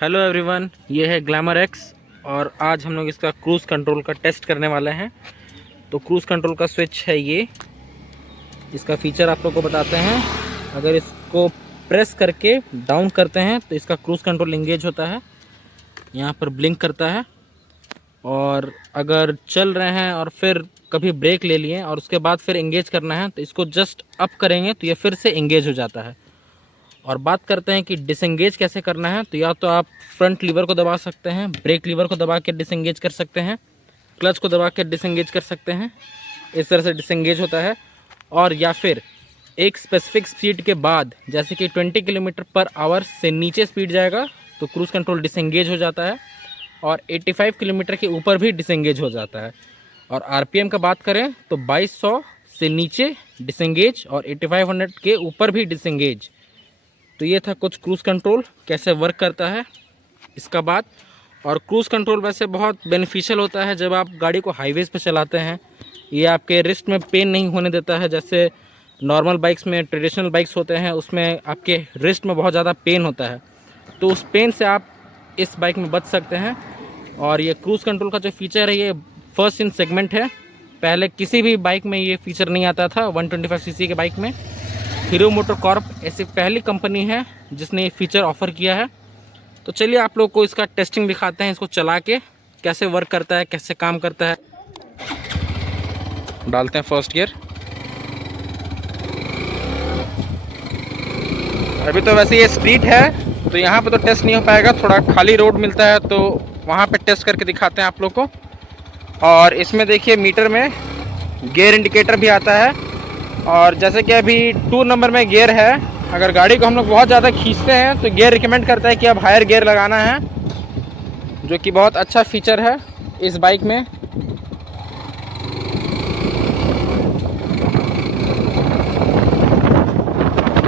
Hello everyone, ये है glamour x और आज हम लोग इसका क्रूज़ कंट्रोल का टेस्ट करने वाले हैं। तो क्रूज़ कंट्रोल का स्विच है ये, इसका फीचर आप लोग को बताते हैं। अगर इसको प्रेस करके डाउन करते हैं तो इसका क्रूज़ कंट्रोल इंगेज होता है, यहाँ पर ब्लिंक करता है। और अगर चल रहे हैं और फिर कभी ब्रेक ले लिए और उसके बाद फिर इंगेज करना है तो इसको जस्ट अप करेंगे तो ये फिर से इंगेज हो जाता है। और बात करते हैं कि डिसंगेज कैसे करना है, तो या तो आप फ्रंट लीवर को दबा सकते हैं, ब्रेक लीवर को दबा के डिसंगेज कर सकते हैं, क्लच को दबा के डिसंगेज कर सकते हैं, इस तरह से डिसंगेज होता है। और या फिर एक स्पेसिफिक स्पीड के बाद, जैसे कि 20 किलोमीटर पर आवर से नीचे स्पीड जाएगा तो क्रूज़ कंट्रोल डिसंगेज हो जाता है, और 85 किलोमीटर के ऊपर भी डिसंगेज हो जाता है। और आरपीएम का बात करें तो 2200 से नीचे डिसंगेज और 8500 के ऊपर भी डिसंगेज। तो ये था कुछ क्रूज़ कंट्रोल कैसे वर्क करता है इसका बात। और क्रूज़ कंट्रोल वैसे बहुत बेनिफिशियल होता है जब आप गाड़ी को हाईवेज़ पे चलाते हैं। ये आपके रिस्ट में पेन नहीं होने देता है, जैसे नॉर्मल बाइक्स में, ट्रेडिशनल बाइक्स होते हैं उसमें आपके रिस्ट में बहुत ज़्यादा पेन होता है, तो उस पेन से आप इस बाइक में बच सकते हैं। और ये क्रूज़ कंट्रोल का जो फीचर है ये फर्स्ट इन सेगमेंट है, पहले किसी भी बाइक में ये फीचर नहीं आता था। 125 सीसी के बाइक में हीरो मोटोकॉर्प ऐसी पहली कंपनी है जिसने ये फीचर ऑफ़र किया है। तो चलिए आप लोग को इसका टेस्टिंग दिखाते हैं, इसको चला के कैसे वर्क करता है, कैसे काम करता है। डालते हैं फर्स्ट गियर। अभी तो वैसे ये स्ट्रीट है तो यहाँ पे तो टेस्ट नहीं हो पाएगा, थोड़ा खाली रोड मिलता है तो वहाँ पे टेस्ट करके दिखाते हैं आप लोग को। और इसमें देखिए मीटर में गियर इंडिकेटर भी आता है, और जैसे कि अभी 2 नंबर में गियर है। अगर गाड़ी को हम लोग बहुत ज़्यादा खींचते हैं तो गियर रिकमेंड करता है कि अब हायर गियर लगाना है, जो कि बहुत अच्छा फीचर है इस बाइक में।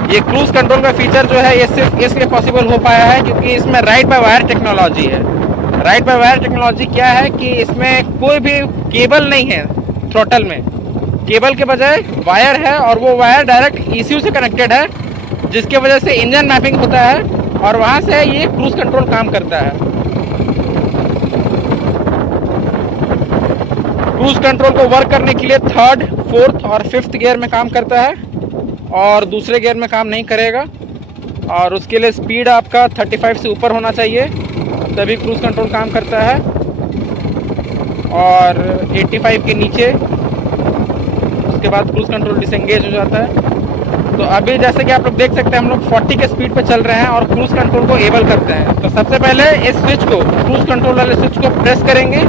ये क्रूज़ कंट्रोल का फीचर जो है ये सिर्फ इसलिए पॉसिबल हो पाया है क्योंकि इसमें राइड बाय वायर टेक्नोलॉजी है। राइड बाय वायर टेक्नोलॉजी क्या है कि इसमें कोई भी केबल नहीं है थ्रोटल में, केबल के बजाय वायर है, और वो वायर डायरेक्ट ECU से कनेक्टेड है, जिसके वजह से इंजन मैपिंग होता है और वहाँ से ये क्रूज़ कंट्रोल काम करता है। क्रूज़ कंट्रोल को वर्क करने के लिए 3rd, 4th और 5th गियर में काम करता है, और दूसरे गियर में काम नहीं करेगा। और उसके लिए स्पीड आपका 35 से ऊपर होना चाहिए, तभी क्रूज़ कंट्रोल काम करता है। और 85 के नीचे के बाद क्रूज़ कंट्रोल डिसंगेज हो जाता है। तो अभी जैसे कि आप लोग देख सकते हैं हम लोग 40 के स्पीड पे चल रहे हैं और क्रूज़ कंट्रोल को एबल करते हैं। तो सबसे पहले इस स्विच को, क्रूज़ कंट्रोल वाले स्विच को प्रेस करेंगे,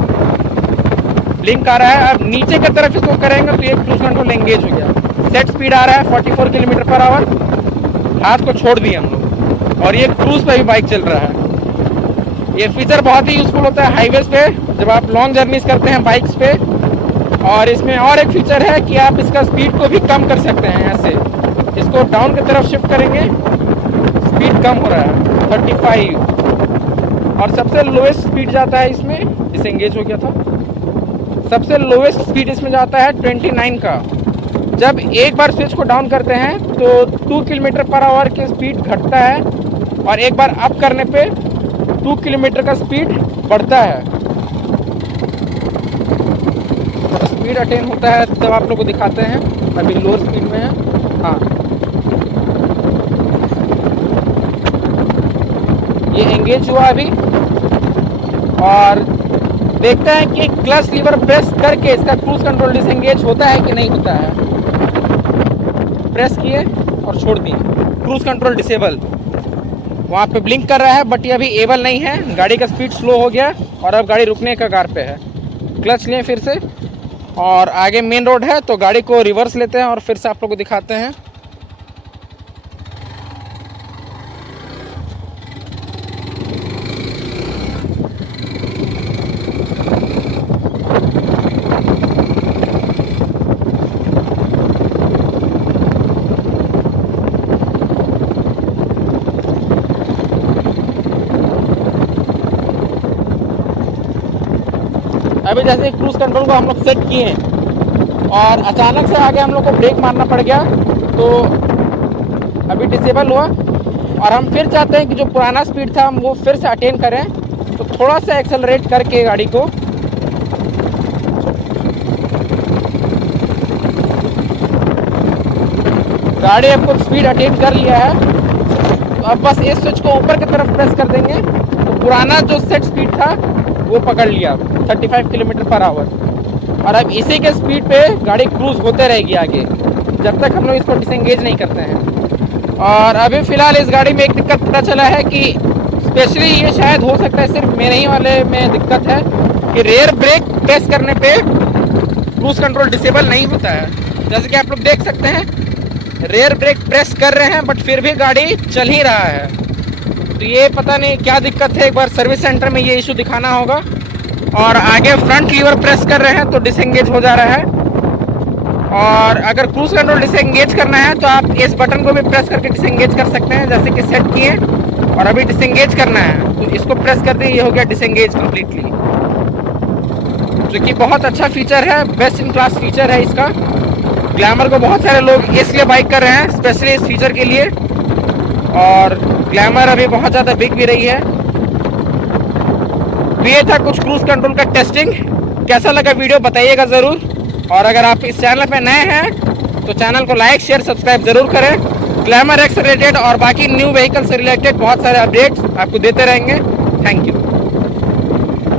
ब्लिंक आ रहा है। अब नीचे की तरफ इसको करेंगे तो ये क्रूज़ कंट्रोल एंगेज हो गया। सेट स्पीड आ रहा है 44 किलोमीटर पर आवर। हाथ को छोड़ दिए हम लोग और ये क्रूज़ पे भी बाइक चल रहा है। ये फीचर बहुत ही यूज़फुल होता है हाईवेज़ पे जब आप लॉन्ग जर्नीज करते हैं बाइक्स पे। और इसमें और एक फीचर है कि आप इसका स्पीड को भी कम कर सकते हैं। ऐसे इसको डाउन की तरफ शिफ्ट करेंगे, स्पीड कम हो रहा है 35, और सबसे लोएस्ट स्पीड जाता है इसमें, डिसएंगेज हो गया था। सबसे लोएस्ट स्पीड इसमें जाता है 29 का। जब एक बार स्विच को डाउन करते हैं तो 2 किलोमीटर पर आवर की स्पीड घटता है, और एक बार अप करने पे 2 किलोमीटर का स्पीड बढ़ता है। स्पीड अटेन होता है तब आप लोग को दिखाते हैं। अभी लोअर स्पीड में है। हाँ, ये एंगेज हुआ अभी, और देखते हैं कि क्लच लीवर प्रेस करके इसका क्रूज़ कंट्रोल डिसएंगेज होता है कि नहीं होता है। प्रेस किए और छोड़ दिए, क्रूज़ कंट्रोल डिसेबल। वहाँ पे ब्लिंक कर रहा है बट ये अभी एबल नहीं है, गाड़ी का स्पीड स्लो हो गया और अब गाड़ी रुकने का कगार पे है। क्लच लिए फिर से, और आगे मेन रोड है तो गाड़ी को रिवर्स लेते हैं और फिर से आप लोग को दिखाते हैं। अभी जैसे क्रूज़ कंट्रोल को हम लोग सेट किए हैं और अचानक से आगे हम लोग को ब्रेक मारना पड़ गया, तो अभी डिसेबल हुआ और हम फिर चाहते हैं कि जो पुराना स्पीड था हम वो फिर से अटेन करें। तो थोड़ा सा एक्सेलरेट करके गाड़ी को गाड़ी आपको स्पीड अटेन कर लिया है। तो अब बस इस स्विच को ऊपर की तरफ प्रेस कर देंगे तो पुराना जो सेट स्पीड था वो पकड़ लिया 35 किलोमीटर पर आवर। और अब इसी के स्पीड पे गाड़ी क्रूज होते रहेगी आगे जब तक हम लोग इसको डिसएंगेज नहीं करते हैं। और अभी फ़िलहाल इस गाड़ी में एक दिक्कत पता चला है कि स्पेशली ये शायद हो सकता है सिर्फ मेरे ही वाले में दिक्कत है कि रेयर ब्रेक प्रेस करने पे क्रूज कंट्रोल डिसेबल नहीं होता है। जैसे कि आप लोग देख सकते हैं रेयर ब्रेक प्रेस कर रहे हैं बट फिर भी गाड़ी चल ही रहा है। तो ये पता नहीं क्या दिक्कत है, एक बार सर्विस सेंटर में ये इशू दिखाना होगा। और आगे फ्रंट लीवर प्रेस कर रहे हैं तो डिसएंगेज हो जा रहा है। और अगर क्रूज कंट्रोल डिसएंगेज करना है तो आप इस बटन को भी प्रेस करके डिसएंगेज कर सकते हैं, जैसे कि सेट किए और अभी डिसएंगेज करना है तो इसको प्रेस कर दिए, ये हो गया डिसएंगेज कम्प्लीटली, जो कि बहुत अच्छा फीचर है, बेस्ट इन क्लास फीचर है इसका। ग्लैमर को बहुत सारे लोग इसलिए बाइक कर रहे हैं स्पेशली इस फीचर के लिए। और ग्लैमर अभी बहुत ज़्यादा बिक भी रही है। तो ये था कुछ क्रूज कंट्रोल का टेस्टिंग। कैसा लगा वीडियो बताइएगा ज़रूर। और अगर आप इस चैनल पे नए हैं तो चैनल को लाइक शेयर सब्सक्राइब ज़रूर करें। ग्लैमर एक्स रिलेटेड और बाकी न्यू व्हीकल से रिलेटेड बहुत सारे अपडेट्स आपको देते रहेंगे। Thank you.